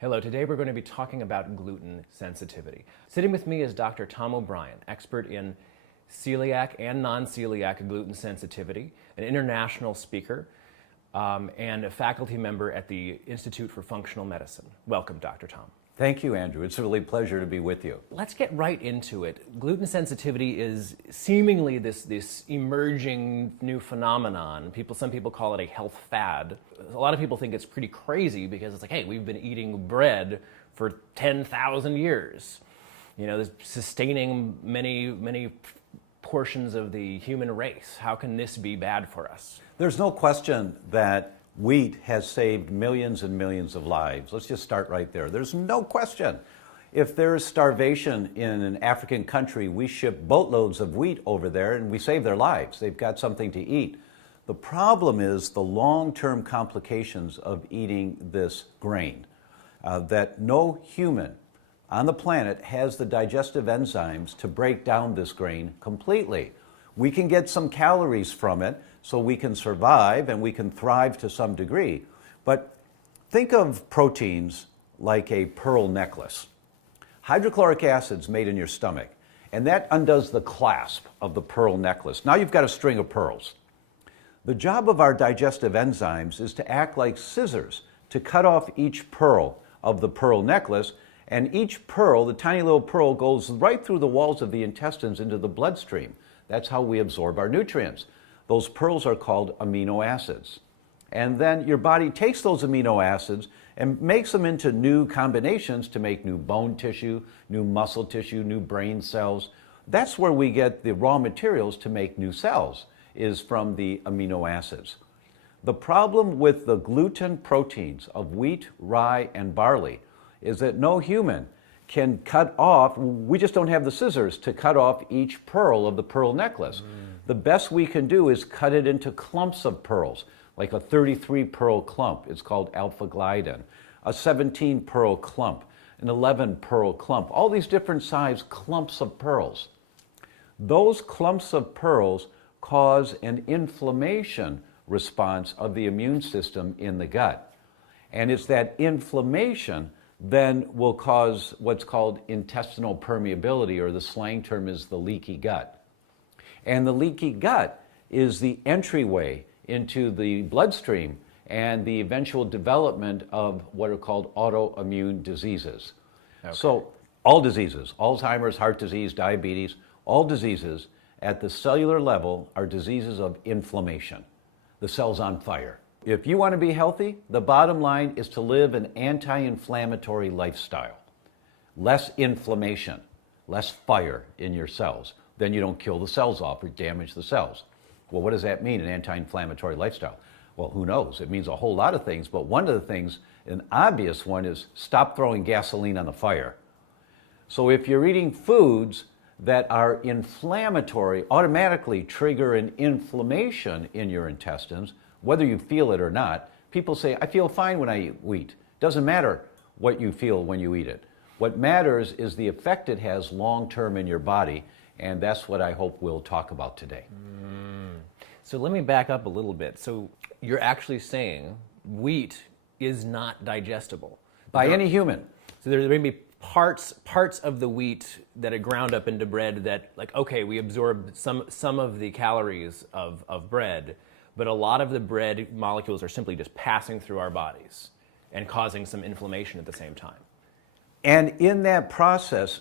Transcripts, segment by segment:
Hello, today we're going to be talking about gluten sensitivity. Sitting with me is Dr. Tom O'Brien, expert in celiac and non-celiac gluten sensitivity, an international speaker, and a faculty member at the Institute for Functional Medicine. Welcome, Dr. Tom. Thank you, Andrew. It's a really pleasure to be with you. Let's get right into it. Gluten sensitivity is seemingly this emerging new phenomenon. Some people call it a health fad. A lot of people think it's pretty crazy because it's like, hey, we've been eating bread for 10,000 years. You know, this sustaining many portions of the human race. How can this be bad for us? There's no question that wheat has saved millions and millions of lives. Let's just start right there. There's no question. If there's starvation in an African country, we ship boatloads of wheat over there and we save their lives. They've got something to eat. The problem is the long-term complications of eating this grain, that no human on the planet has the digestive enzymes to break down this grain completely. We can get some calories from it so we can survive and we can thrive to some degree. But think of proteins like a pearl necklace. Hydrochloric acid's made in your stomach, and that undoes the clasp of the pearl necklace. Now you've got a string of pearls. The job of our digestive enzymes is to act like scissors to cut off each pearl of the pearl necklace, and each pearl, the tiny little pearl, goes right through the walls of the intestines into the bloodstream. That's how we absorb our nutrients. Those pearls are called amino acids. And then your body takes those amino acids and makes them into new combinations to make new bone tissue, new muscle tissue, new brain cells. That's where we get the raw materials to make new cells, is from the amino acids. The problem with the gluten proteins of wheat, rye, and barley is that no human can cut off, we just don't have the scissors to cut off each pearl of the pearl necklace. The best we can do is cut it into clumps of pearls, like a 33 pearl clump, it's called alpha-gliadin, a 17 pearl clump, an 11 pearl clump, all these different size clumps of pearls. Those clumps of pearls cause an inflammation response of the immune system in the gut. And it's that inflammation then will cause what's called intestinal permeability, or the slang term is the leaky gut. And the leaky gut is the entryway into the bloodstream and the eventual development of what are called autoimmune diseases. Okay. So all diseases, Alzheimer's, heart disease, diabetes, all diseases at the cellular level are diseases of inflammation. The cell's on fire. If you want to be healthy, the bottom line is to live an anti-inflammatory lifestyle. Less inflammation, less fire in your cells. Then you don't kill the cells off or damage the cells. Well, what does that mean, an anti-inflammatory lifestyle? Well, who knows? It means a whole lot of things, but one of the things, an obvious one, is stop throwing gasoline on the fire. So if you're eating foods that are inflammatory, automatically trigger an inflammation in your intestines, whether you feel it or not. People say, I feel fine when I eat wheat. Doesn't matter what you feel when you eat it. What matters is the effect it has long-term in your body, and that's what I hope we'll talk about today. So let me back up a little bit. So you're actually saying wheat is not digestible. By any human. So there may be parts of the wheat that are ground up into bread that, like, okay, we absorb some of the calories of bread, but a lot of the bread molecules are simply just passing through our bodies and causing some inflammation at the same time. And in that process,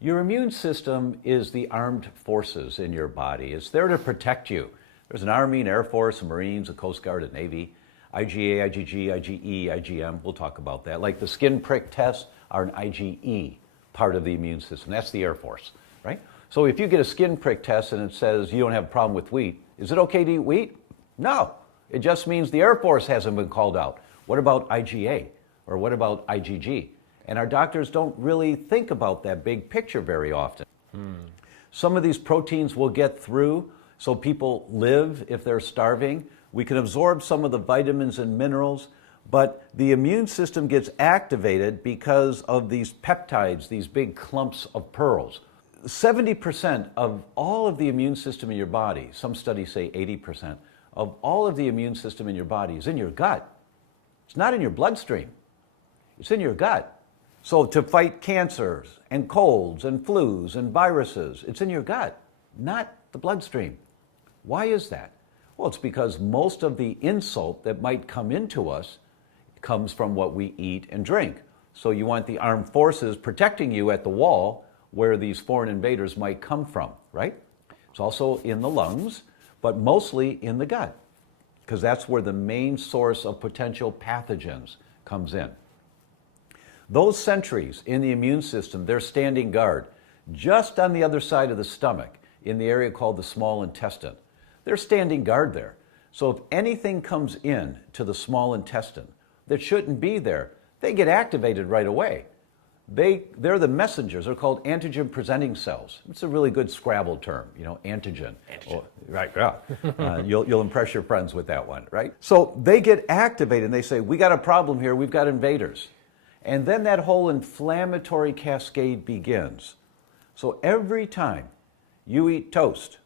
your immune system is the armed forces in your body. It's there to protect you. There's an Army, an Air Force, a Marines, a Coast Guard, a Navy, IgA, IgG, IgE, IgM. We'll talk about that. Like the skin prick tests are an IgE part of the immune system. That's the Air Force, right? So if you get a skin prick test and it says you don't have a problem with wheat, is it okay to eat wheat? No. It just means the Air Force hasn't been called out. What about IgA? Or what about IgG? And our doctors don't really think about that big picture very often. Some of these proteins will get through, so people live if they're starving. We can absorb some of the vitamins and minerals, but the immune system gets activated because of these peptides, these big clumps of pearls. 70% of all of the immune system in your body, some studies say 80%, of all of the immune system in your body is in your gut. It's not in your bloodstream. It's in your gut. So to fight cancers and colds and flus and viruses, it's in your gut, not the bloodstream. Why is that? Well, it's because most of the insult that might come into us comes from what we eat and drink. So you want the armed forces protecting you at the wall where these foreign invaders might come from, right? It's also in the lungs, but mostly in the gut, because that's where the main source of potential pathogens comes in. Those sentries in the immune system, they're standing guard just on the other side of the stomach in the area called the small intestine. They're standing guard there. So if anything comes in to the small intestine that shouldn't be there, they get activated right away. They're the messengers. They're called antigen presenting cells. It's a really good Scrabble term, antigen. Oh, right, yeah. You'll impress your friends with that one, right? So they get activated and they say, we got a problem here, we've got invaders. And then that whole inflammatory cascade begins. So every time you eat toast,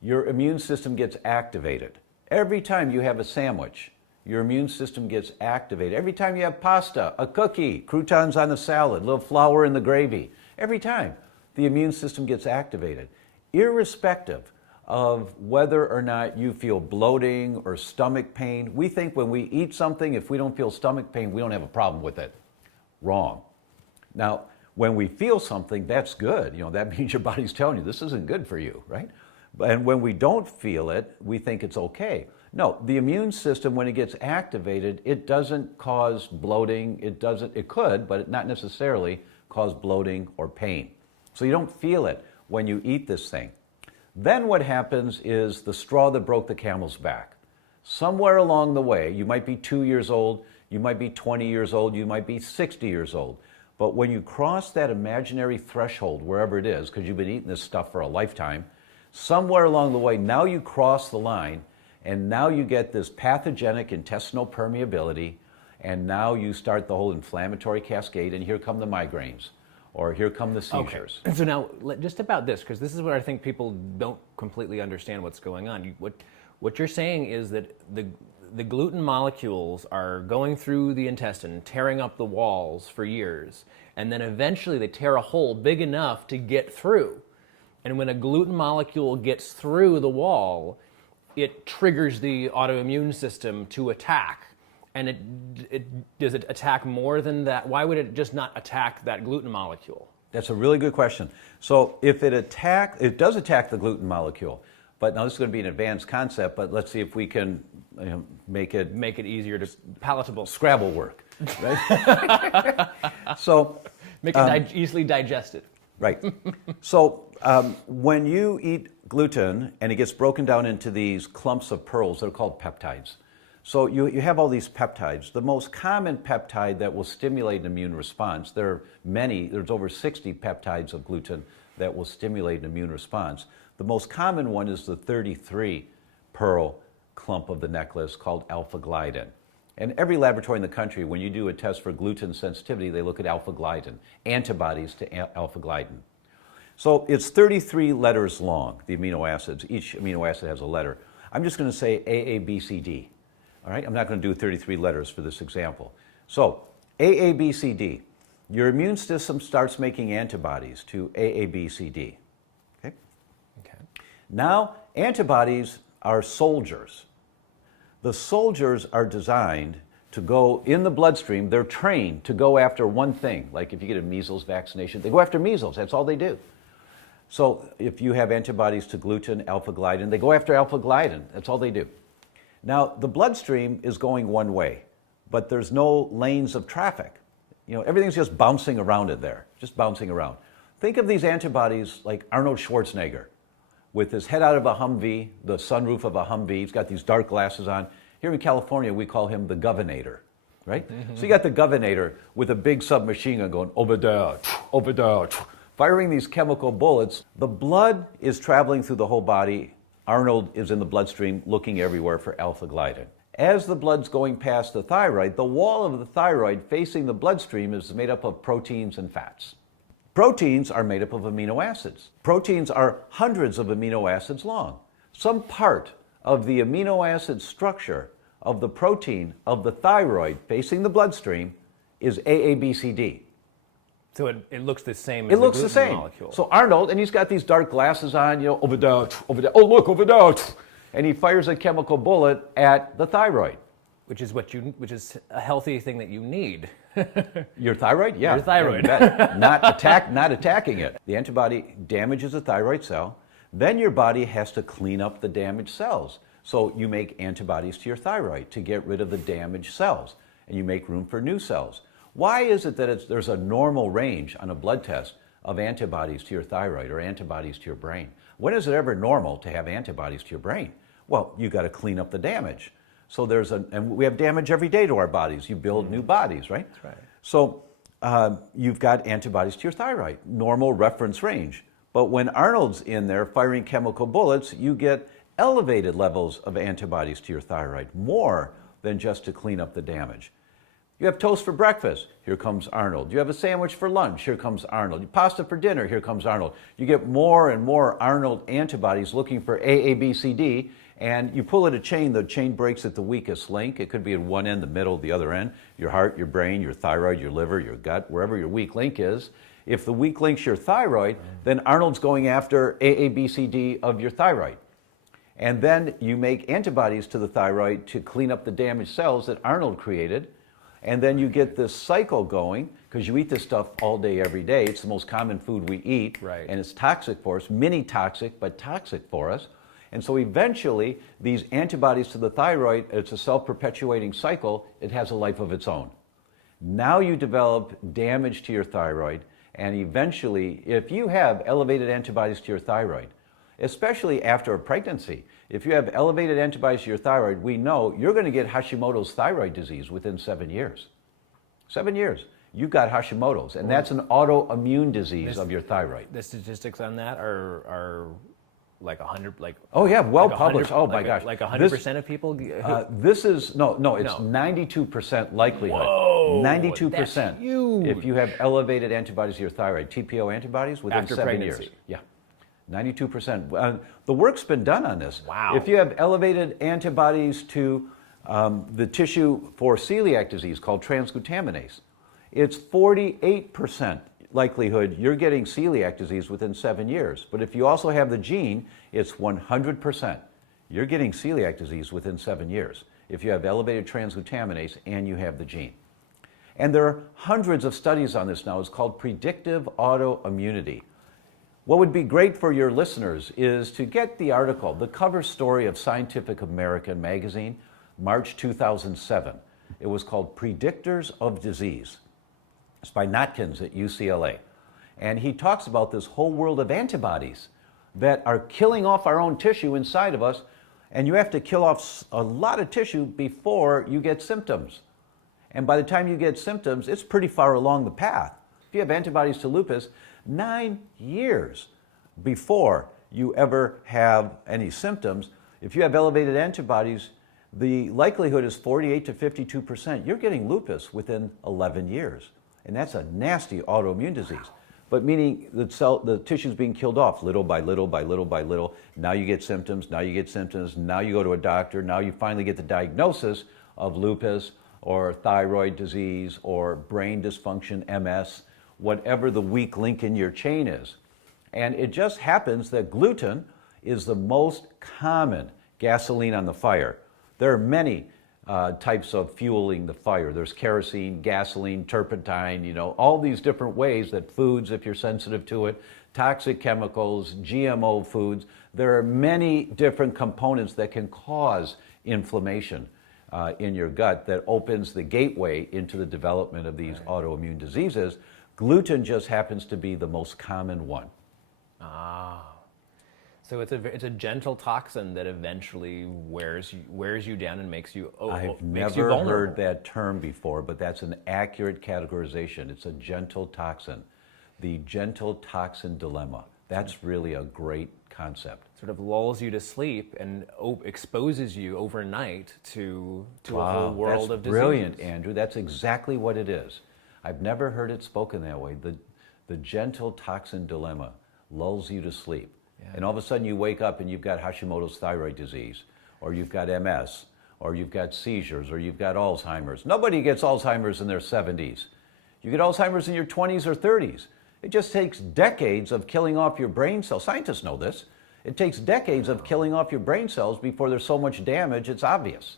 your immune system gets activated. Every time you have a sandwich, your immune system gets activated. Every time you have pasta, a cookie, croutons on the salad, a little flour in the gravy, every time the immune system gets activated, irrespective of whether or not you feel bloating or stomach pain. We think when we eat something, if we don't feel stomach pain, we don't have a problem with it. Wrong. Now, when we feel something, that's good. That means your body's telling you this isn't good for you, right? And when we don't feel it, we think it's okay. No, the immune system, when it gets activated, it doesn't cause bloating. It could, but not necessarily cause bloating or pain. So you don't feel it when you eat this thing. Then what happens is the straw that broke the camel's back. Somewhere along the way, you might be 2 years old, you might be 20 years old, you might be 60 years old. But when you cross that imaginary threshold, wherever it is, because you've been eating this stuff for a lifetime, somewhere along the way, now you cross the line, and now you get this pathogenic intestinal permeability, and now you start the whole inflammatory cascade, and here come the migraines. Or here come the seizures. Okay. So now, just about this, because this is what I think people don't completely understand what's going on. What you're saying is that the gluten molecules are going through the intestine, tearing up the walls for years, and then eventually they tear a hole big enough to get through. And when a gluten molecule gets through the wall, it triggers the autoimmune system to attack. And does it attack more than that? Why would it just not attack that gluten molecule? That's a really good question. So if it does attack the gluten molecule. But now this is going to be an advanced concept, but let's see if we can make it easier to palatable. Scrabble work, right? So make it easily digested. Right. So when you eat gluten and it gets broken down into these clumps of pearls, they're called peptides. So you have all these peptides. The most common peptide that will stimulate an immune response, there are many, there's over 60 peptides of gluten that will stimulate an immune response. The most common one is the 33 pearl clump of the necklace called alpha-gliadin. And every laboratory in the country, when you do a test for gluten sensitivity, they look at alpha-gliadin, antibodies to alpha-gliadin. So it's 33 letters long, the amino acids. Each amino acid has a letter. I'm just going to say A, B, C, D. All right, I'm not going to do 33 letters for this example. So A, B, C, D. Your immune system starts making antibodies to A, B, C, D. Okay? Okay. Now, antibodies are soldiers. The soldiers are designed to go in the bloodstream. They're trained to go after one thing. Like if you get a measles vaccination, they go after measles. That's all they do. So if you have antibodies to gluten, alpha-gliadin, they go after alpha-gliadin. That's all they do. Now, the bloodstream is going one way, but there's no lanes of traffic. Everything's just bouncing around it there, just bouncing around. Think of these antibodies like Arnold Schwarzenegger with his head out of a Humvee, the sunroof of a Humvee. He's got these dark glasses on. Here in California, we call him the Governator, right? Mm-hmm. So you got the Governator with a big submachine gun going over there, firing these chemical bullets. The blood is traveling through the whole body. Arnold is in the bloodstream looking everywhere for alpha-gliadin. As the blood's going past the thyroid, the wall of the thyroid facing the bloodstream is made up of proteins and fats. Proteins are made up of amino acids. Proteins are hundreds of amino acids long. Some part of the amino acid structure of the protein of the thyroid facing the bloodstream is AABCD. So it looks the same as It looks the the gluten same. molecule. So Arnold, and he's got these dark glasses on, over there, oh look, over there, and he fires a chemical bullet at the thyroid. Which is a healthy thing that you need. Your thyroid? Yeah. Your thyroid. Yeah, you bet. Not attacking it. The antibody damages the thyroid cell. Then your body has to clean up the damaged cells. So you make antibodies to your thyroid to get rid of the damaged cells, and you make room for new cells. Why is it that there's a normal range on a blood test of antibodies to your thyroid or antibodies to your brain? When is it ever normal to have antibodies to your brain? Well, you got to clean up the damage. So and we have damage every day to our bodies. You build new bodies, right? That's right. So you've got antibodies to your thyroid, normal reference range. But when Arnold's in there firing chemical bullets, you get elevated levels of antibodies to your thyroid, more than just to clean up the damage. You have toast for breakfast, here comes Arnold. You have a sandwich for lunch, here comes Arnold. Pasta for dinner, here comes Arnold. You get more and more Arnold antibodies looking for AABCD, and you pull at a chain, the chain breaks at the weakest link. It could be at one end, the middle, the other end, your heart, your brain, your thyroid, your liver, your gut, wherever your weak link is. If the weak link's your thyroid, then Arnold's going after AABCD of your thyroid. And then you make antibodies to the thyroid to clean up the damaged cells that Arnold created. And then you get this cycle going, because you eat this stuff all day, every day. It's the most common food we eat, right. And it's toxic for us, mini toxic, but toxic for us. And so eventually, these antibodies to the thyroid, it's a self-perpetuating cycle, it has a life of its own. Now you develop damage to your thyroid, and eventually, if you have elevated antibodies to your thyroid, especially after a pregnancy, if you have elevated antibodies to your thyroid, we know you're going to get Hashimoto's thyroid disease within 7 years. 7 years. You've got Hashimoto's, and that's an autoimmune disease of your thyroid. The statistics on that are like 100, like oh yeah, well like published. Oh my gosh, like 100% of people. This is no, it's 92% likelihood. Whoa, 92%. that's huge. If you have elevated antibodies to your thyroid, TPO antibodies within After 7 pregnancy. years. Yeah, 92%. The work's been done on this. Wow. If you have elevated antibodies to the tissue for celiac disease called transglutaminase, it's 48% likelihood you're getting celiac disease within 7 years. But if you also have the gene, it's 100%. You're getting celiac disease within 7 years if you have elevated transglutaminase and you have the gene. And there are hundreds of studies on this now. It's called predictive autoimmunity. What would be great for your listeners is to get the article, the cover story of Scientific American magazine, March 2007. It was called Predictors of Disease. It's by Notkins at UCLA. And he talks about this whole world of antibodies that are killing off our own tissue inside of us, and you have to kill off a lot of tissue before you get symptoms. And by the time you get symptoms, it's pretty far along the path. If you have antibodies to lupus, 9 years before you ever have any symptoms, if you have elevated antibodies, the likelihood is 48 to 52%. You're getting lupus within 11 years. And that's a nasty autoimmune disease. But meaning the tissue's being killed off little by little by little by little. Now you get symptoms, now you get symptoms, now you go to a doctor, now you finally get the diagnosis of lupus or thyroid disease or brain dysfunction, MS, whatever the weak link in your chain is. And it just happens that gluten is the most common gasoline on the fire. There are many types of fueling the fire. There's kerosene, gasoline, turpentine, all these different ways that foods, if you're sensitive to it, toxic chemicals, GMO foods, there are many different components that can cause inflammation in your gut that opens the gateway into the development of these autoimmune diseases. Gluten just happens to be the most common one. Ah. So it's a gentle toxin that eventually wears you down and makes you I've makes you never vulnerable. heard that term before, but that's an accurate categorization. It's a gentle toxin. The gentle toxin dilemma. That's really a great concept. Sort of lulls you to sleep and exposes you overnight to a Wow, whole world that's of diseases. brilliant, Andrew. That's exactly what it is. I've never heard it spoken that way. The gentle toxin dilemma lulls you to sleep. Yeah. And all of a sudden you wake up and you've got Hashimoto's thyroid disease, or you've got MS, or you've got seizures, or you've got Alzheimer's. Nobody gets Alzheimer's in their 70s. You get Alzheimer's in your 20s or 30s. It just takes decades of killing off your brain cells. Scientists know this. It takes decades of killing off your brain cells before there's so much damage, it's obvious.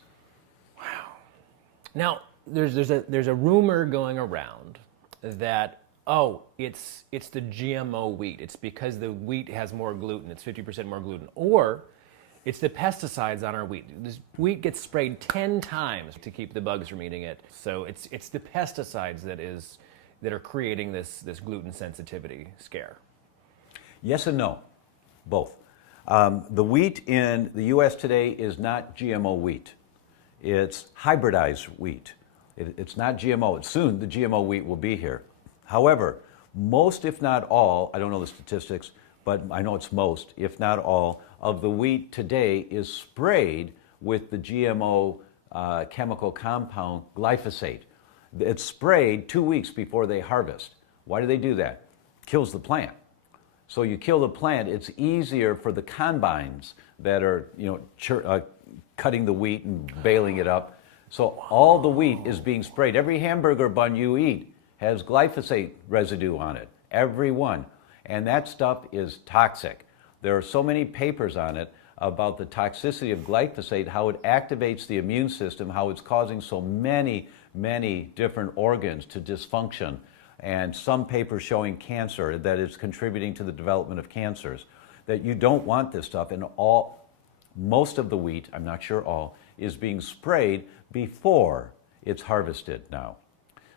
Now, there's a rumor going around that, oh, it's the GMO wheat. It's because the wheat has more gluten. It's 50% more gluten. Or it's the pesticides on our wheat. This wheat gets sprayed 10 times to keep the bugs from eating it. So it's the pesticides that are creating this gluten sensitivity scare. Yes and no, both. The wheat in the U.S. today is not GMO wheat. It's hybridized wheat. It's not GMO. Soon the GMO wheat will be here. However, most, if not all, I don't know the statistics, but I know it's most, if not all, of the wheat today is sprayed with the GMO chemical compound glyphosate. It's sprayed 2 weeks before they harvest. Why do they do that? Kills the plant. So you kill the plant, it's easier for the combines that are, cutting the wheat and baling it up. So all the wheat is being sprayed. Every hamburger bun you eat has glyphosate residue on it, every one. And that stuff is toxic. There are so many papers on it about the toxicity of glyphosate, how it activates the immune system, how it's causing so many different organs to dysfunction. And some papers showing cancer, that it's contributing to the development of cancers, that you don't want this stuff. And most of the wheat, I'm not sure all, is being sprayed before it's harvested now.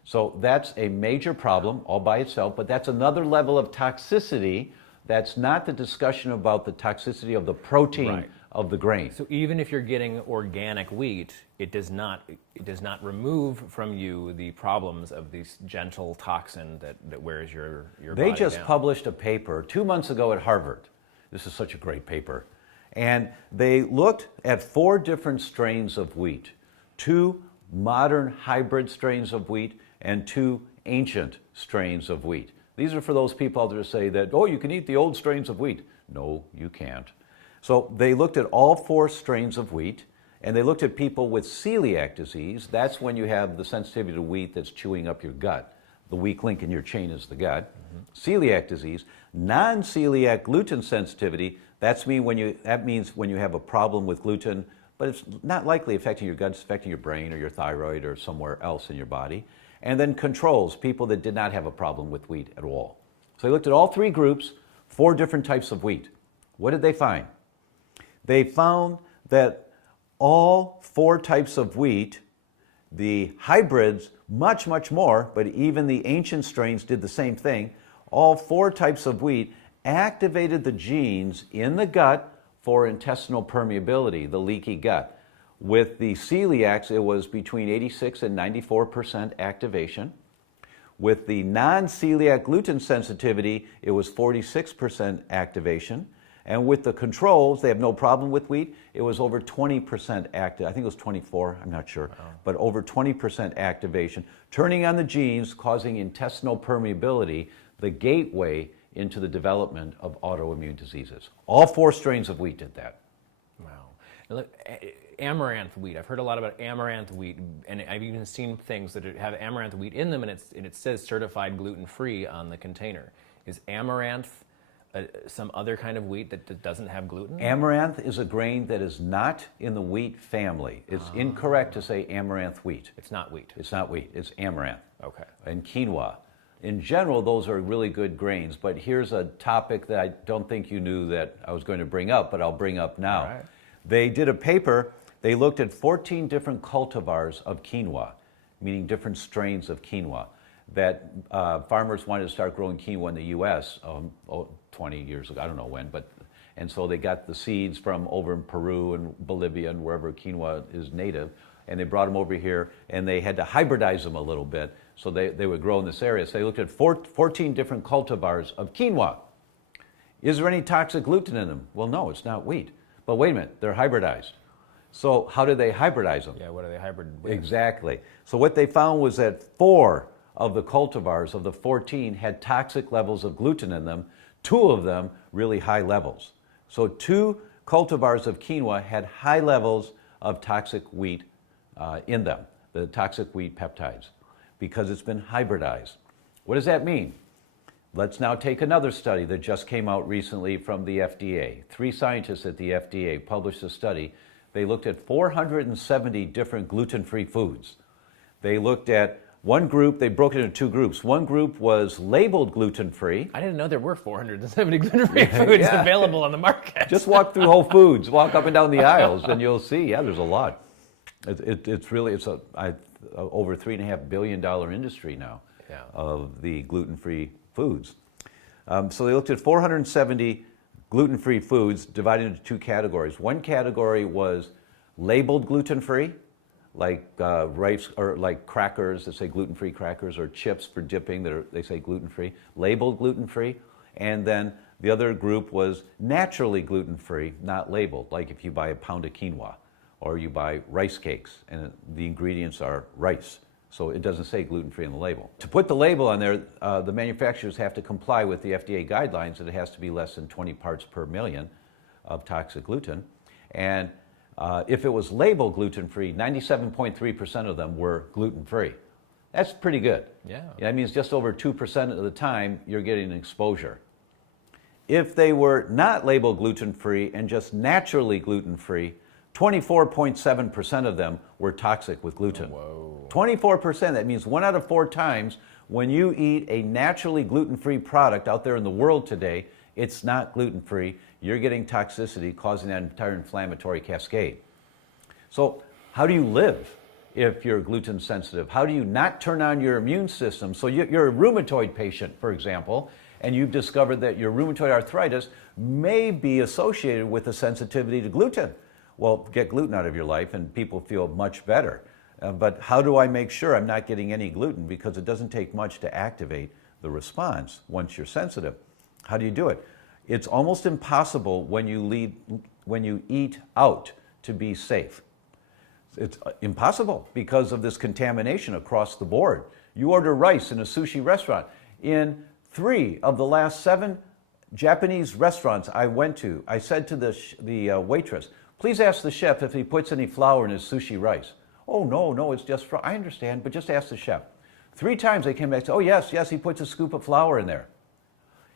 So that's a major problem all by itself, but that's another level of toxicity. That's not the discussion about the toxicity of the protein of the grain. So even if you're getting organic wheat, it does not remove from you the problems of this gentle toxin that wears your body They just down. published a paper 2 months ago at Harvard. This is such a great paper. And they looked at 4 different strains of wheat, 2 modern hybrid strains of wheat and 2 ancient strains of wheat. These are for those people out there who say that, oh, you can eat the old strains of wheat. No, you can't. So they looked at all 4 strains of wheat, and they looked at people with celiac disease. That's when you have the sensitivity to wheat that's chewing up your gut. The weak link in your chain is the gut. Celiac disease. Non-celiac gluten sensitivity, that means when you have a problem with gluten, but it's not likely affecting your gut, it's affecting your brain or your thyroid or somewhere else in your body. And then controls, people that did not have a problem with wheat at all. So they looked at all 3 groups, 4 different types of wheat. What did they find? They found that all 4 types of wheat, the hybrids, much more, but even the ancient strains did the same thing. All 4 types of wheat activated the genes in the gut for intestinal permeability, the leaky gut. With the celiacs, it was between 86 and 94% activation. With the non-celiac gluten sensitivity, it was 46% activation. And with the controls, they have no problem with wheat, it was over 20% active. I think it was 24, I'm not sure, but over 20% activation, turning on the genes, causing intestinal permeability, the gateway into the development of autoimmune diseases. All 4 strains of wheat did that. Wow. And look, amaranth wheat. I've heard a lot about amaranth wheat, and I've even seen things that have amaranth wheat in them, and it says certified gluten-free on the container. Is amaranth some other kind of wheat that doesn't have gluten? Amaranth is a grain that is not in the wheat family. It's incorrect to say amaranth wheat. It's not wheat. It's not wheat. It's amaranth. Okay. And quinoa. In general, those are really good grains, but here's a topic that I don't think you knew that I was going to bring up, but I'll bring up now. All right. They did a paper, they looked at 14 different cultivars of quinoa, meaning different strains of quinoa, that farmers wanted to start growing quinoa in the U.S. 20 years ago, I don't know when, and so they got the seeds from over in Peru and Bolivia and wherever quinoa is native, and they brought them over here, and they had to hybridize them a little bit so they would grow in this area. So they looked at 14 different cultivars of quinoa. Is there any toxic gluten in them? Well, no, it's not wheat. But wait a minute, they're hybridized. So how did they hybridize them? Yeah, what are they hybrid with? Exactly. So what they found was that 4 of the cultivars of the 14 had toxic levels of gluten in them, 2 of them really high levels. So 2 cultivars of quinoa had high levels of toxic wheat in them, the toxic wheat peptides, because it's been hybridized. What does that mean? Let's now take another study that just came out recently from the FDA. 3 scientists at the FDA published a study. They looked at 470 different gluten-free foods. They looked at one group, they broke it into 2 groups. One group was labeled gluten-free. I didn't know there were 470 gluten-free foods available on the market. Just walk through Whole Foods, walk up and down the aisles, and you'll see, there's a lot. It's over $3.5 billion industry now of the gluten-free foods. So they looked at 470 gluten-free foods divided into 2 categories. One category was labeled gluten-free, like rice or like crackers that say gluten-free crackers, or chips for dipping they say gluten-free, labeled gluten-free. And then the other group was naturally gluten-free, not labeled, like if you buy a pound of quinoa or you buy rice cakes and the ingredients are rice. So it doesn't say gluten-free on the label. To put the label on there, the manufacturers have to comply with the FDA guidelines that it has to be less than 20 parts per million of toxic gluten. And if it was labeled gluten-free, 97.3% of them were gluten-free. That's pretty good. Yeah. That means just over 2% of the time you're getting exposure. If they were not labeled gluten-free and just naturally gluten-free, 24.7% of them were toxic with gluten. Whoa. 24%, that means 1 out of 4 times when you eat a naturally gluten-free product out there in the world today, it's not gluten-free, you're getting toxicity causing that entire inflammatory cascade. So how do you live if you're gluten sensitive? How do you not turn on your immune system? So you're a rheumatoid patient, for example, and you've discovered that your rheumatoid arthritis may be associated with a sensitivity to gluten. Well, get gluten out of your life and people feel much better. But how do I make sure I'm not getting any gluten? Because it doesn't take much to activate the response once you're sensitive. How do you do it? It's almost impossible when you eat out to be safe. It's impossible because of this contamination across the board. You order rice in a sushi restaurant. In 3 of the last 7 Japanese restaurants I went to, I said to the waitress, please ask the chef if he puts any flour in his sushi rice. Oh, no, it's just I understand, but just ask the chef. 3 times they came back and said, oh, yes, he puts a scoop of flour in there.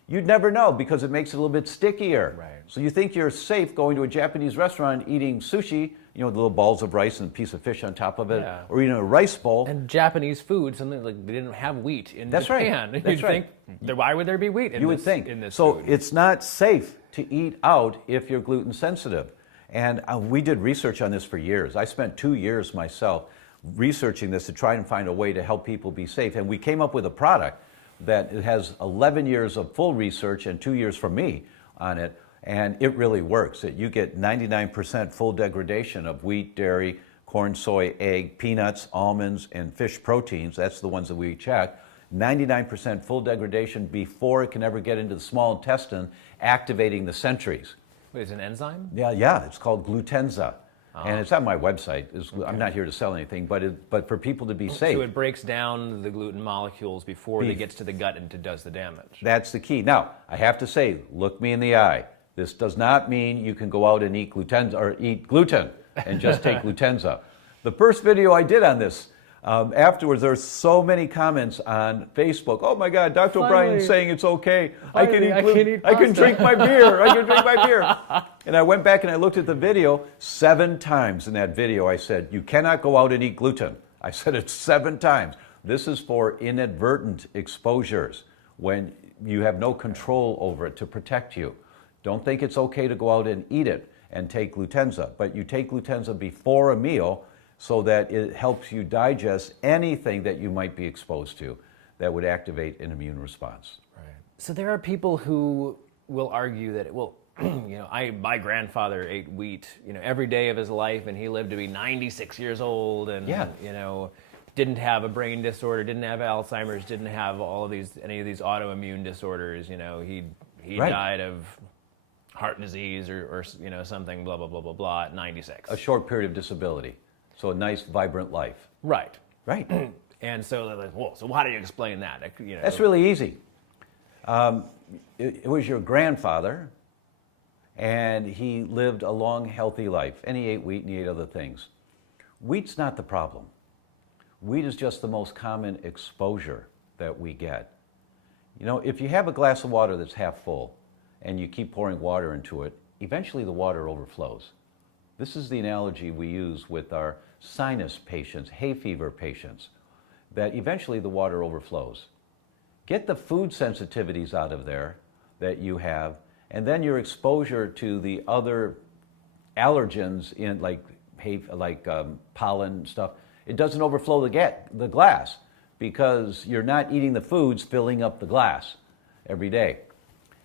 You'd never know because it makes it a little bit stickier. Right. So you think you're safe going to a Japanese restaurant eating sushi, the little balls of rice and a piece of fish on top of it, or eating a rice bowl. And Japanese food, something like they didn't have wheat in That's Japan. Right. That's right. Think, why would there be wheat in you this, would think. in this so food? It's not safe to eat out if you're gluten sensitive. And we did research on this for years. I spent 2 years myself researching this to try and find a way to help people be safe. And we came up with a product that it has 11 years of full research and 2 years from me on it. And it really works. You get 99% full degradation of wheat, dairy, corn, soy, egg, peanuts, almonds, and fish proteins. That's the ones that we check. 99% full degradation before it can ever get into the small intestine, activating the sentries. Wait, is it an enzyme? Yeah, it's called Glutenza. And it's on my website. I'm not here to sell anything, but for people to be safe. So it breaks down the gluten molecules before it gets to the gut and does the damage. That's the key. Now, I have to say, look me in the eye. This does not mean you can go out and eat gluten and just take Glutenza. The first video I did on this, afterwards, there were so many comments on Facebook. Oh my God, Dr. O'Brien's saying it's okay. I can drink my beer. I can drink my beer. And I went back and I looked at the video. 7 times in that video I said, you cannot go out and eat gluten. I said it 7 times. This is for inadvertent exposures when you have no control over it to protect you. Don't think it's okay to go out and eat it and take Glutenza. But you take Glutenza before a meal so that it helps you digest anything that you might be exposed to that would activate an immune response. Right. So there are people who will argue that, my grandfather ate wheat, every day of his life, and he lived to be 96 years old, and didn't have a brain disorder, didn't have Alzheimer's, didn't have any of these autoimmune disorders. He died of heart disease or something, blah blah blah blah blah, at 96. A short period of disability. So a nice, vibrant life. Right. Right. And so they're like, well, so how do you explain that? That's really easy. It was your grandfather, and he lived a long, healthy life, and he ate wheat and he ate other things. Wheat's not the problem. Wheat is just the most common exposure that we get. You know, if you have a glass of water that's half full and you keep pouring water into it, eventually the water overflows. This is the analogy we use with our sinus patients, hay fever patients, that eventually the water overflows. Get the food sensitivities out of there that you have, and then your exposure to the other allergens in like pollen stuff, it doesn't overflow the glass because you're not eating the foods filling up the glass every day.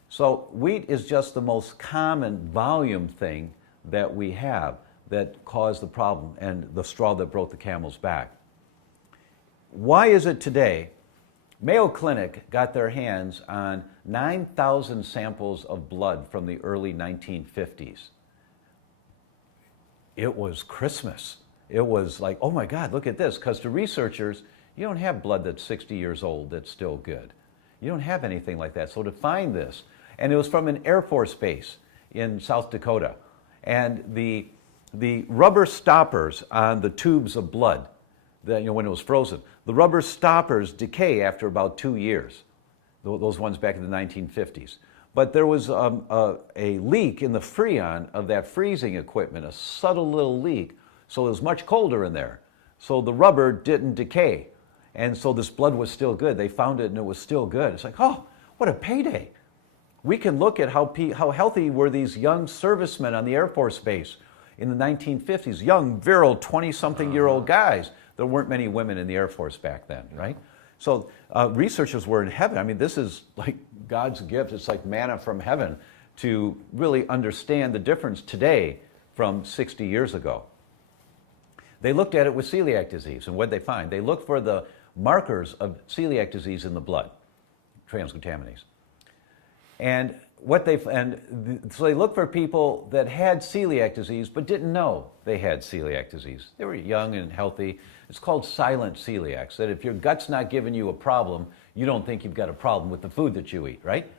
So wheat is just the most common volume thing that we have that caused the problem and the straw that broke the camel's back. Why is it today? Mayo Clinic got their hands on 9,000 samples of blood from the early 1950s. It was Christmas. It was like, oh my God, look at this. Because to researchers, you don't have blood that's 60 years old that's still good. You don't have anything like that. So to find this, and it was from an Air Force base in South Dakota, and the rubber stoppers on the tubes of blood, that, you know, when it was frozen, the rubber stoppers decay after about 2 years, those ones back in the 1950s. But there was a leak in the freon of that freezing equipment, a subtle little leak, so it was much colder in there. So the rubber didn't decay, and so this blood was still good. They found it and it was still good. It's like, oh, what a payday. We can look at how healthy were these young servicemen on the Air Force Base in the 1950s, young, virile, 20-something-year-old guys. There weren't many women in the Air Force back then, right? So researchers were in heaven. I mean, this is like God's gift. It's like manna from heaven to really understand the difference today from 60 years ago. They looked at it with celiac disease, and what did they find? They looked for the markers of celiac disease in the blood, transglutaminase. And so they looked for people that had celiac disease but didn't know they had celiac disease. They were young and healthy. It's called silent celiacs, that if your gut's not giving you a problem, you don't think you've got a problem with the food that you eat, right?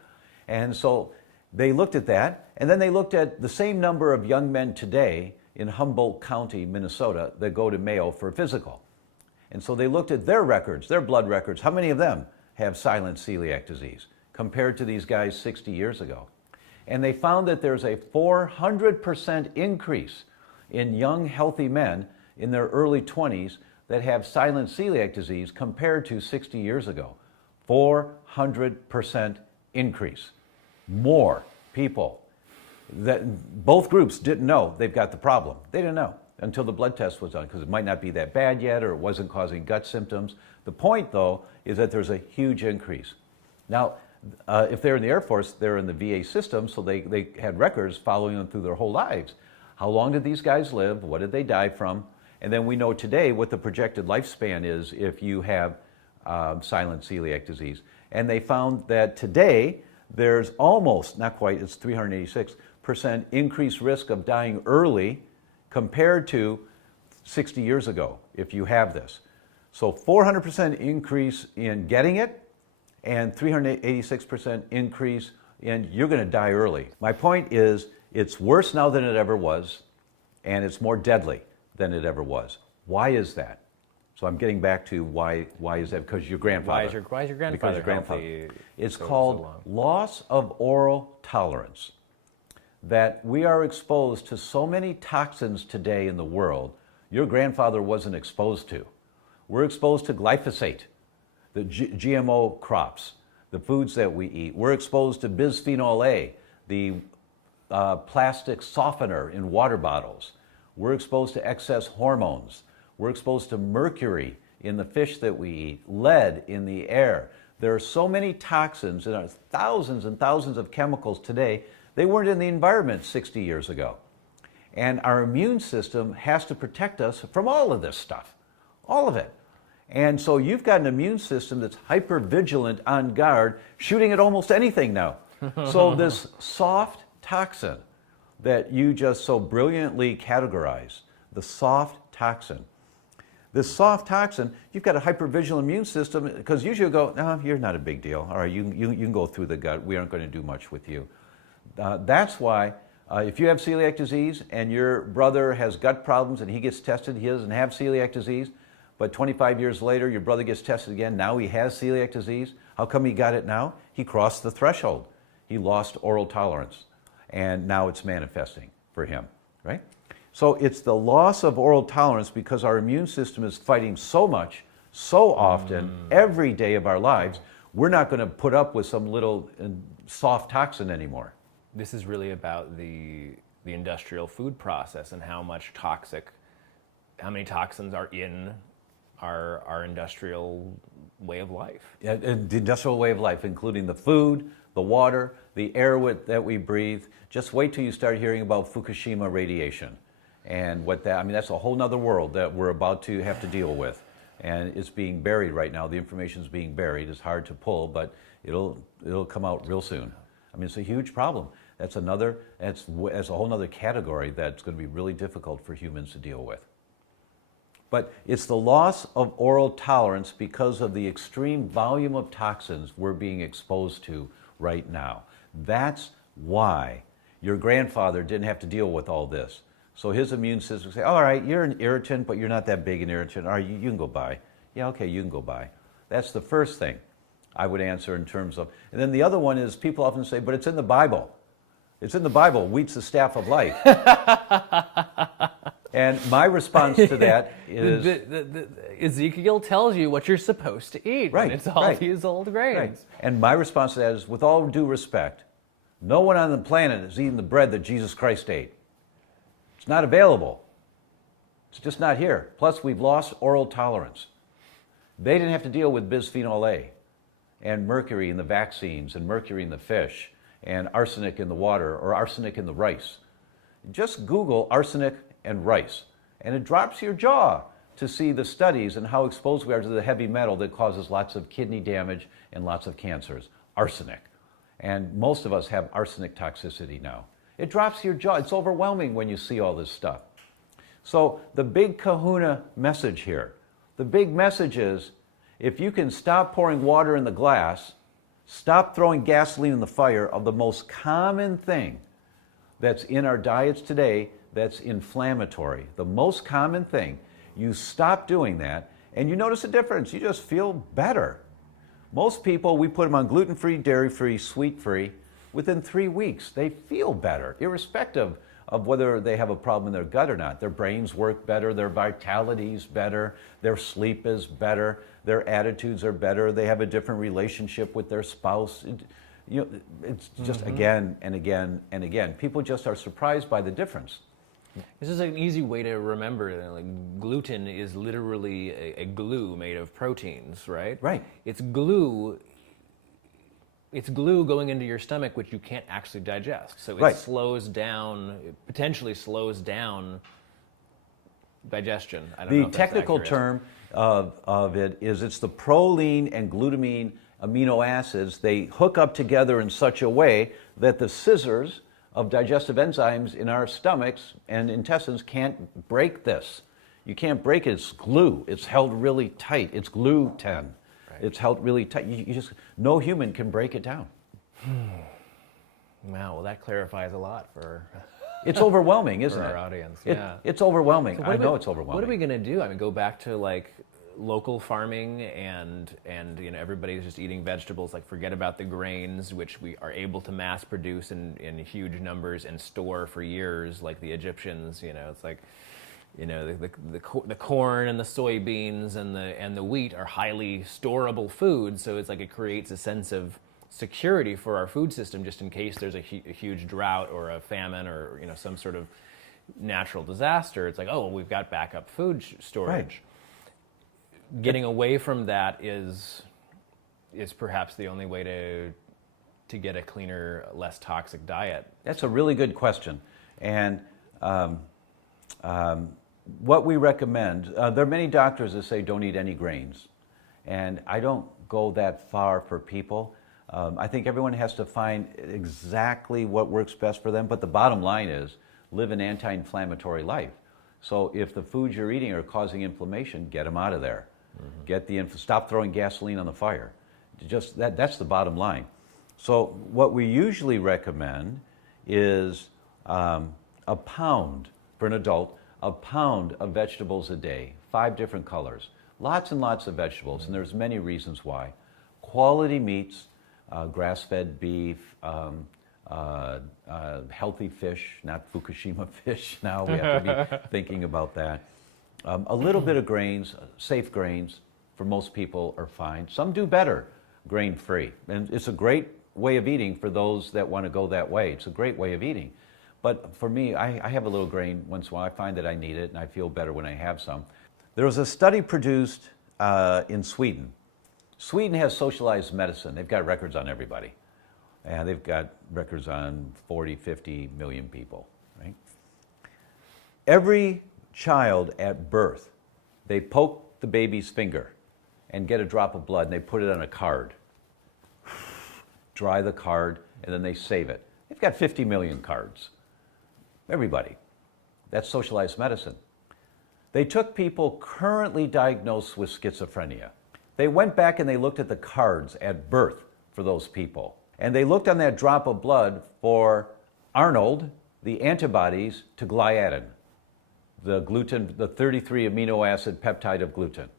And so they looked at that, and then they looked at the same number of young men today in Humboldt County, Minnesota, that go to Mayo for a physical. And so they looked at their records, their blood records. How many of them have silent celiac disease compared to these guys 60 years ago? And they found that there's a 400% increase in young, healthy men in their early 20s that have silent celiac disease compared to 60 years ago. 400% increase. More people. That both groups didn't know they've got the problem. They didn't know until the blood test was done, because it might not be that bad yet or it wasn't causing gut symptoms. The point, though, is that there's a huge increase. Now, if they're in the Air Force, they're in the VA system, so they had records following them through their whole lives. How long did these guys live? What did they die from? And then we know today what the projected lifespan is if you have silent celiac disease. And they found that today there's almost, not quite, it's 386% increased risk of dying early compared to 60 years ago if you have this. So 400% increase in getting it and 386% increase in you're going to die early. My point is it's worse now than it ever was, and it's more deadly than it ever was. Why is that? So I'm getting back to why is that? Because your grandfather. Why is your grandfather because your grandfather. healthy? It's called loss of oral tolerance. That we are exposed to so many toxins today in the world your grandfather wasn't exposed to. We're exposed to glyphosate, the GMO crops, the foods that we eat. We're exposed to bisphenol A, the plastic softener in water bottles. We're exposed to excess hormones. We're exposed to mercury in the fish that we eat, lead in the air. There are so many toxins and there are thousands and thousands of chemicals today. They weren't in the environment 60 years ago. And our immune system has to protect us from all of this stuff, all of it. And so you've got an immune system that's hyper vigilant, on guard, shooting at almost anything now. So this soft toxin that you just so brilliantly categorize, the soft toxin. This soft toxin, you've got a hypervigilant immune system, because usually you go, no, you're not a big deal. All right, you can go through the gut. We aren't going to do much with you. That's why If you have celiac disease and your brother has gut problems and he gets tested, he doesn't have celiac disease, but 25 years later your brother gets tested again, now he has celiac disease. How come he got it now? He crossed the threshold. He lost oral tolerance, and now it's manifesting for him, right? So it's the loss of oral tolerance because our immune system is fighting so much, so often, every day of our lives, we're not going to put up with some little soft toxin anymore. This is really about the industrial food process and how many toxins are in our industrial way of life. And the industrial way of life, including the food, the water, the air that we breathe. Just wait till you start hearing about Fukushima radiation and that's a whole nother world that we're about to have to deal with. And it's being buried right now. The information's being buried. It's hard to pull, but it'll come out real soon. I mean, it's a huge problem. That's a whole other category that's going to be really difficult for humans to deal with. But it's the loss of oral tolerance because of the extreme volume of toxins we're being exposed to right now. That's why your grandfather didn't have to deal with all this. So his immune system say, all right, you're an irritant, but you're not that big an irritant. All right, you can go by. Yeah, okay, you can go by. That's the first thing I would answer in terms of. And then the other one is people often say, but it's in the Bible. It's in the Bible. Wheat's the staff of life. And my response to that is... Ezekiel tells you what you're supposed to eat. Right, and it's all these old grains. Right. And my response to that is, with all due respect, no one on the planet is eating the bread that Jesus Christ ate. It's not available. It's just not here. Plus, we've lost oral tolerance. They didn't have to deal with bisphenol A and mercury in the vaccines and mercury in the fish and arsenic in the water or arsenic in the rice. Just Google arsenic and rice, and it drops your jaw to see the studies and how exposed we are to the heavy metal that causes lots of kidney damage and lots of cancers. Arsenic. And most of us have arsenic toxicity now. It drops your jaw. It's overwhelming when you see all this stuff. So the big kahuna message here, the big message is, if you can stop pouring water in the glass, stop throwing gasoline in the fire of the most common thing that's in our diets today that's inflammatory, the most common thing, you stop doing that and you notice a difference. You just feel better. Most people, we put them on gluten-free, dairy-free, sweet-free. Within 3 weeks, they feel better, irrespective of whether they have a problem in their gut or not. Their brains work better, their vitality is better, their sleep is better, their attitudes are better, they have a different relationship with their spouse. It's just again and again and again. People just are surprised by the difference. This is an easy way to remember that, like, gluten is literally a glue made of proteins, right? Right. It's glue going into your stomach, which you can't actually digest. So it potentially slows down digestion. I don't know The if that's technical accurate. term of it is it's the proline and glutamine amino acids. They hook up together in such a way that the scissors of digestive enzymes in our stomachs and intestines can't break this. You can't break it. It's glue. It's held really tight. It's gluten. Right. It's held really tight. No human can break it down. Wow, well, that clarifies a lot for... It's overwhelming, isn't for it? our audience. Yeah. It's overwhelming. So I know it's overwhelming. What are we going to do? I mean, go back to like local farming and everybody's just eating vegetables. Like, forget about the grains, which we are able to mass produce in huge numbers and store for years, like the Egyptians. It's like, the corn and the soybeans and the wheat are highly storable foods. So it's like it creates a sense of security for our food system, just in case there's a huge drought or a famine or some sort of natural disaster. It's like, oh, well, we've got backup food storage. Right. Getting away from that is perhaps the only way to get a cleaner, less toxic diet. That's a really good question, and what we recommend. There are many doctors that say don't eat any grains, and I don't go that far for people. I think everyone has to find exactly what works best for them, but the bottom line is live an anti-inflammatory life. So if the foods you're eating are causing inflammation, get them out of there. Mm-hmm. Stop throwing gasoline on the fire. Just that's the bottom line. So what we usually recommend is a pound for an adult, a pound of vegetables a day, 5 different colors, lots and lots of vegetables, and there's many reasons why. Quality meats, grass-fed beef, healthy fish, not Fukushima fish now, we have to be thinking about that. A little bit of grains, safe grains, for most people are fine. Some do better grain-free, and it's a great way of eating for those that want to go that way. It's a great way of eating. But for me, I have a little grain once in a while. I find that I need it, and I feel better when I have some. There was a study produced in Sweden. Sweden has socialized medicine. They've got records on everybody. And they've got records on 40, 50 million people, right? Every child at birth, they poke the baby's finger and get a drop of blood, and they put it on a card. Dry the card, and then they save it. They've got 50 million cards. Everybody. That's socialized medicine. They took people currently diagnosed with schizophrenia. They went back and they looked at the cards at birth for those people. And they looked on that drop of blood for Arnold, the antibodies to gliadin, the gluten, the 33 amino acid peptide of gluten.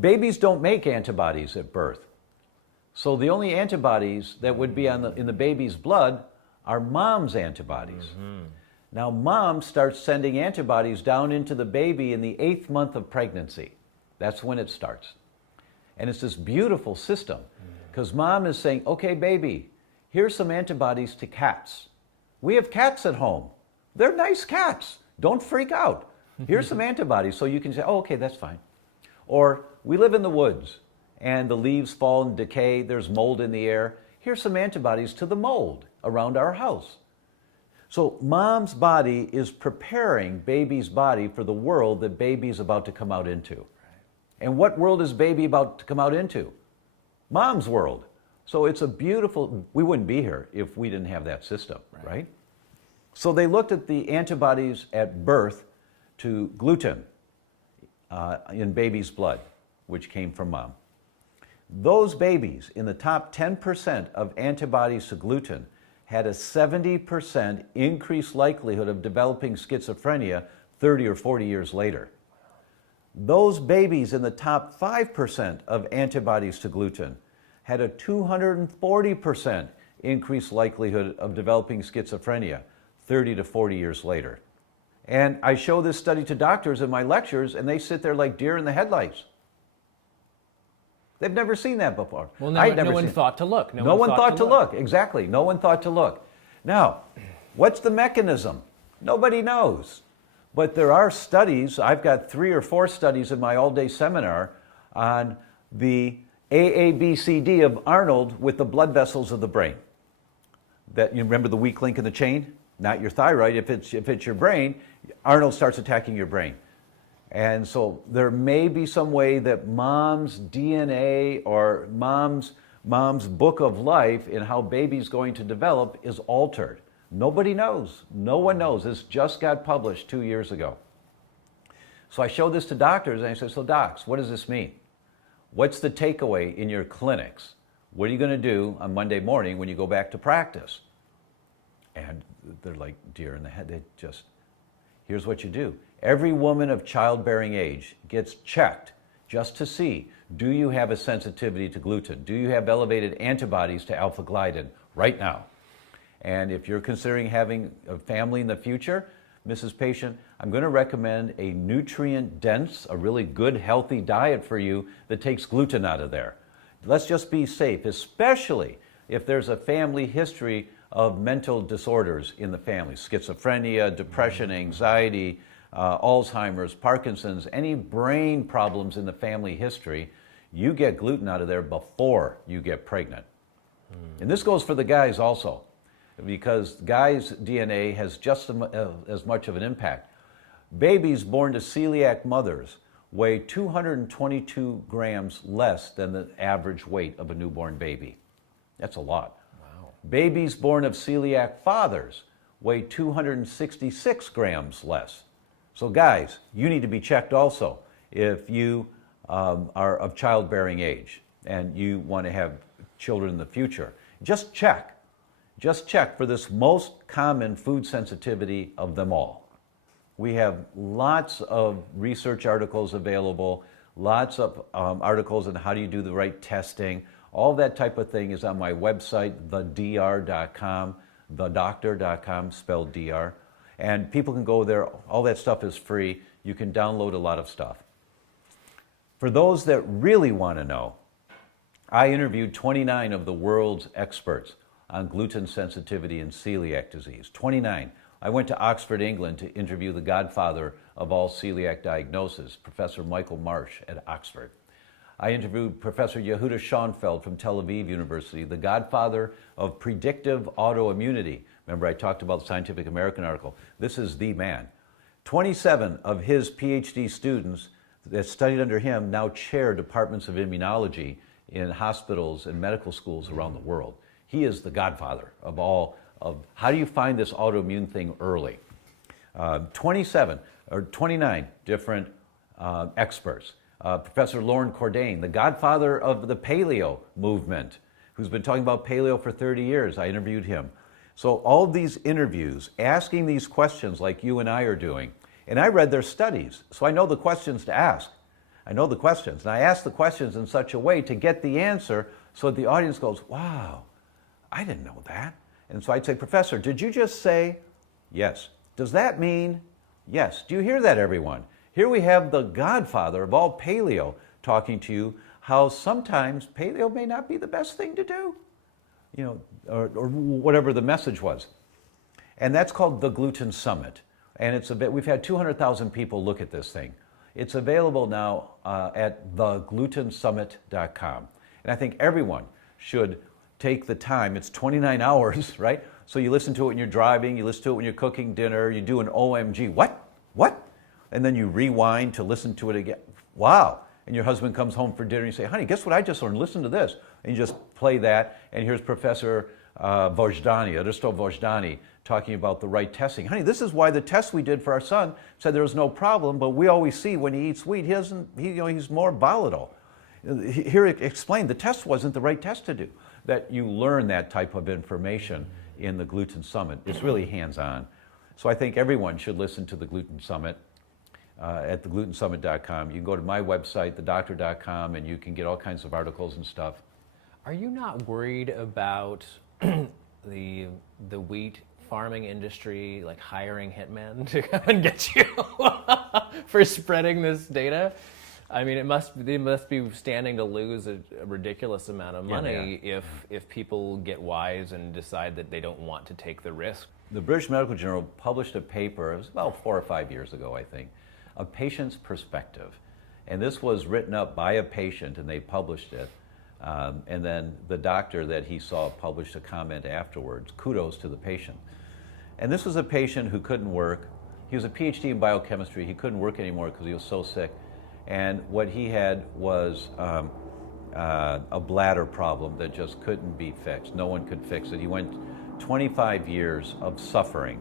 Babies don't make antibodies at birth. So the only antibodies that would be in the baby's blood are mom's antibodies. Mm-hmm. Now mom starts sending antibodies down into the baby in the 8th month of pregnancy. That's when it starts. And it's this beautiful system because mom is saying, okay, baby, here's some antibodies to cats. We have cats at home. They're nice cats. Don't freak out. Here's some antibodies so you can say, oh, okay, that's fine. Or we live in the woods and the leaves fall and decay. There's mold in the air. Here's some antibodies to the mold around our house. So mom's body is preparing baby's body for the world that baby's about to come out into. Right. And what world is baby about to come out into? Mom's world. So it's a beautiful, we wouldn't be here if we didn't have that system, right? So they looked at the antibodies at birth to gluten in baby's blood, which came from mom. Those babies in the top 10% of antibodies to gluten had a 70% increased likelihood of developing schizophrenia 30 or 40 years later. Those babies in the top 5% of antibodies to gluten had a 240% increased likelihood of developing schizophrenia 30 to 40 years later. And I show this study to doctors in my lectures, and they sit there like deer in the headlights. They've never seen that before. Well, no one thought to look. No one thought to look. Exactly. No one thought to look. Now, what's the mechanism? Nobody knows. But there are studies. I've got 3 or 4 studies in my all-day seminar on the AABCD of Arnold with the blood vessels of the brain. That, you remember the weak link in the chain? Not your thyroid. If it's your brain, Arnold starts attacking your brain. And so there may be some way that mom's DNA or mom's book of life in how baby's going to develop is altered. Nobody knows. No one knows. This just got published 2 years ago. So I showed this to doctors and I said, so docs, what does this mean? What's the takeaway in your clinics? What are you going to do on Monday morning when you go back to practice? And they're like deer in the head. They just, here's what you do. Every woman of childbearing age gets checked just to see, do you have a sensitivity to gluten? Do you have elevated antibodies to alpha-gliadin right now? And if you're considering having a family in the future, Mrs. Patient, I'm going to recommend a nutrient-dense, a really good, healthy diet for you that takes gluten out of there. Let's just be safe, especially if there's a family history of mental disorders in the family, schizophrenia, depression, anxiety, Alzheimer's, Parkinson's, any brain problems in the family history. You get gluten out of there before you get pregnant. And this goes for the guys also, because guys' DNA has just as much of an impact. Babies born to celiac mothers weigh 222 grams less than the average weight of a newborn baby. That's a lot. Wow. Babies born of celiac fathers weigh 266 grams less. So guys, you need to be checked also if you are of childbearing age and you want to have children in the future. Just check. just check for this most common food sensitivity of them all. We have lots of research articles available, lots of articles on how do you do the right testing. All that type of thing is on my website, thedr.com, thedoctor.com, spelled DR. And people can go there. All that stuff is free. You can download a lot of stuff. For those that really want to know, I interviewed 29 of the world's experts on gluten sensitivity and celiac disease. 29. I went to Oxford, England to interview the godfather of all celiac diagnosis, Professor Michael Marsh at Oxford. I interviewed Professor Yehuda Schoenfeld from Tel Aviv University, the godfather of predictive autoimmunity. Remember, I talked about the Scientific American article. This is the man. 27 of his PhD students that studied under him now chair departments of immunology in hospitals and medical schools around the world. He is the godfather of all of how do you find this autoimmune thing early. 27 or 29 different experts. Professor Lauren Cordain, the godfather of the paleo movement, who's been talking about paleo for 30 years. I interviewed him. So all of these interviews, asking these questions like you and I are doing, and I read their studies, so I know the questions to ask. I know the questions, and I ask the questions in such a way to get the answer so that the audience goes, wow, I didn't know that. And so I'd say, Professor, did you just say yes? Does that mean yes? Do you hear that, everyone? Here we have the godfather of all paleo talking to you how sometimes paleo may not be the best thing to do, or whatever the message was. And that's called the Gluten Summit. And we've had 200,000 people look at this thing. It's available now at theglutensummit.com. And I think everyone should take the time. It's 29 hours, right? So you listen to it when you're driving, you listen to it when you're cooking dinner, you do an OMG, what? And then you rewind to listen to it again. Wow. And your husband comes home for dinner and you say, honey, guess what I just learned? Listen to this. And you just play that. And here's Professor Aristo Vojdani, talking about the right testing. Honey, this is why the test we did for our son said there was no problem, but we always see when he eats wheat, he's more volatile. Here it explained the test wasn't the right test to do. That you learn that type of information in the Gluten Summit. It's really hands-on. So I think everyone should listen to the Gluten Summit at theglutensummit.com. You can go to my website, thedoctor.com, and you can get all kinds of articles and stuff. Are you not worried about the wheat farming industry like hiring hitmen to come and get you for spreading this data? I mean, they must be standing to lose a ridiculous amount of money if people get wise and decide that they don't want to take the risk. The British Medical Journal published a paper, it was about 4 or 5 years ago, I think, A Patient's Perspective. And this was written up by a patient, and they published it. And then the doctor that he saw published a comment afterwards, kudos to the patient. And this was a patient who couldn't work. He was a PhD in biochemistry. He couldn't work anymore because he was so sick. And what he had was a bladder problem that just couldn't be fixed. No one could fix it. He went 25 years of suffering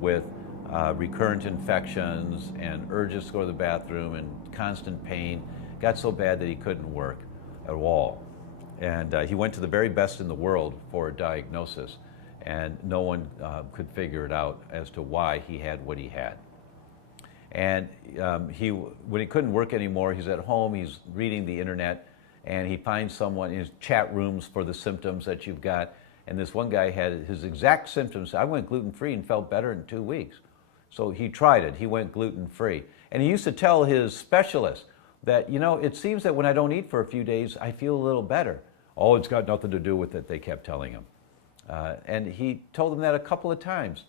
with recurrent infections and urges to go to the bathroom and constant pain. Got so bad that he couldn't work at all. And he went to the very best in the world for a diagnosis, and no one could figure it out as to why he had what he had. And when he couldn't work anymore, he's at home, he's reading the internet, and he finds someone in his chat rooms for the symptoms that you've got. And this one guy had his exact symptoms. I went gluten-free and felt better in 2 weeks. So he tried it. He went gluten-free. And he used to tell his specialist that, it seems that when I don't eat for a few days, I feel a little better. Oh, it's got nothing to do with it, they kept telling him. And he told them that a couple of times.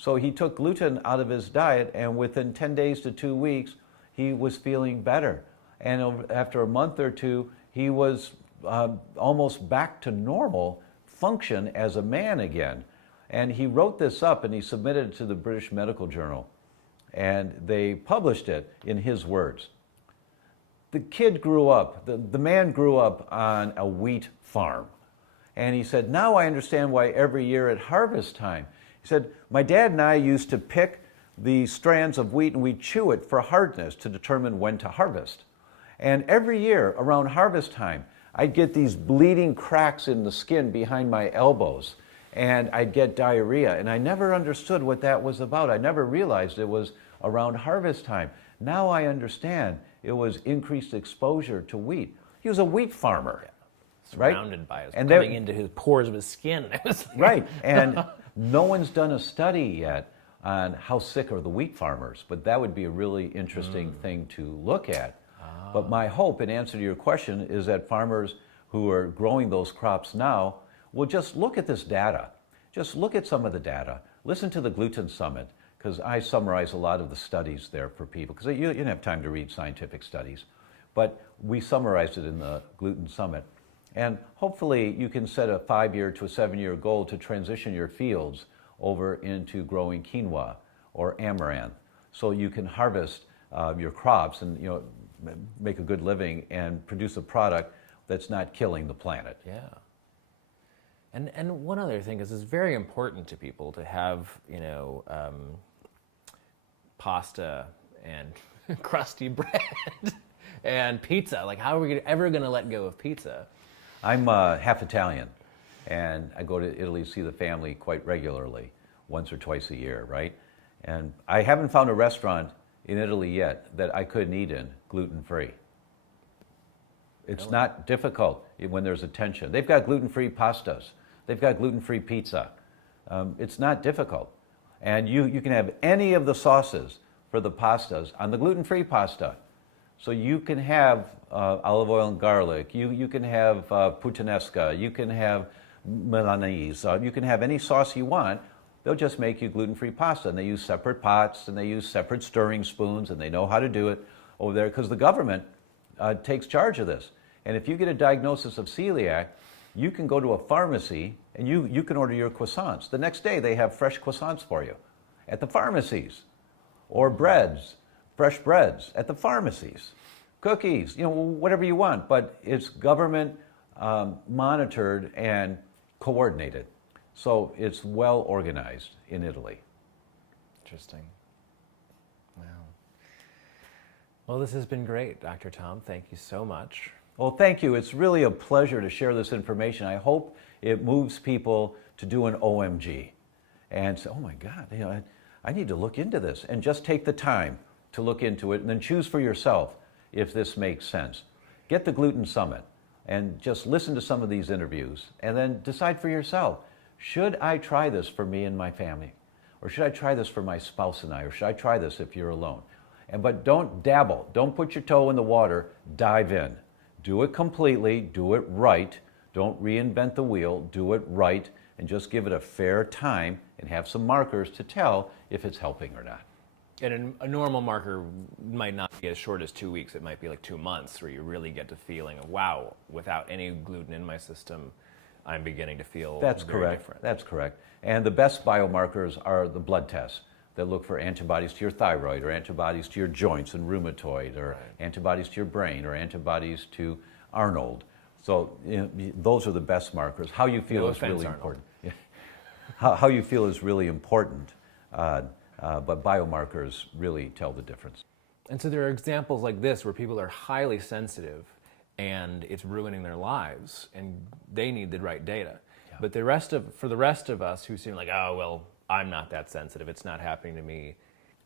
So he took gluten out of his diet, and within 10 days to 2 weeks, he was feeling better. And after a month or two, he was almost back to normal function as a man again. And he wrote this up and he submitted it to the British Medical Journal. And they published it in his words. The kid grew up, the man grew up on a wheat farm. And he said, now I understand why every year at harvest time, he said, my dad and I used to pick the strands of wheat and we'd chew it for hardness to determine when to harvest. And every year around harvest time, I'd get these bleeding cracks in the skin behind my elbows. and I'd get diarrhea. And I never understood what that was about. I never realized it was around harvest time. Now I understand it was increased exposure to wheat. He was a wheat farmer. Yeah. Right? Surrounded by it, And coming into his pores of his skin. It was like, right, and no one's done a study yet on how sick are the wheat farmers, but that would be a really interesting thing to look at. But my hope, in answer to your question, is that farmers who are growing those crops now will just look at this data. Just look at some of the data. Listen to the Gluten Summit, because I summarize a lot of the studies there for people, because you didn't have time to read scientific studies. But we summarized it in the Gluten Summit. And hopefully you can set a 5-year to a 7-year goal to transition your fields over into growing quinoa or amaranth, so you can harvest your crops and make a good living and produce a product that's not killing the planet. Yeah. And one other thing is, it's very important to people to have pasta and crusty bread and pizza. Like, how are we ever going to let go of pizza? I'm half Italian, and I go to Italy to see the family quite regularly, once or twice a year, right? And I haven't found a restaurant in Italy yet that I couldn't eat in gluten-free. It's not difficult when there's attention. They've got gluten-free pastas. They've got gluten-free pizza. It's not difficult. And you can have any of the sauces for the pastas on the gluten-free pasta. So you can have olive oil and garlic, you can have puttanesca, you can have Milanese, you can have any sauce you want. They'll just make you gluten-free pasta, and they use separate pots, and they use separate stirring spoons, and they know how to do it over there, because the government takes charge of this. And if you get a diagnosis of celiac, you can go to a pharmacy, and you can order your croissants. The next day, they have fresh croissants for you at the pharmacies, or breads. Fresh breads at the pharmacies, cookies, whatever you want, but it's government monitored and coordinated. So it's well organized in Italy. Interesting. Wow. Well, this has been great, Dr. Tom. Thank you so much. Well, thank you. It's really a pleasure to share this information. I hope it moves people to do an OMG and say, oh my God, I need to look into this, and just take the time to look into it, and then choose for yourself if this makes sense. Get the Gluten Summit and just listen to some of these interviews, and then decide for yourself, should I try this for me and my family? Or should I try this for my spouse and I? Or should I try this if you're alone? But don't dabble. Don't put your toe in the water. Dive in. Do it completely. Do it right. Don't reinvent the wheel. Do it right, and just give it a fair time and have some markers to tell if it's helping or not. And a normal marker might not be as short as 2 weeks. It might be like 2 months, where you really get the feeling of, wow, without any gluten in my system, I'm beginning to feel That's very correct. different. That's correct. And the best biomarkers are the blood tests that look for antibodies to your thyroid, or antibodies to your joints and rheumatoid, or antibodies to your brain, or antibodies to Arnold. So those are the best markers. How you feel is really important. How you feel is really important. But biomarkers really tell the difference. And so there are examples like this where people are highly sensitive and it's ruining their lives, and they need the right data. Yeah. But for the rest of us who seem like, oh, well, I'm not that sensitive, it's not happening to me.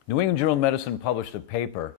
New England Journal of Medicine published a paper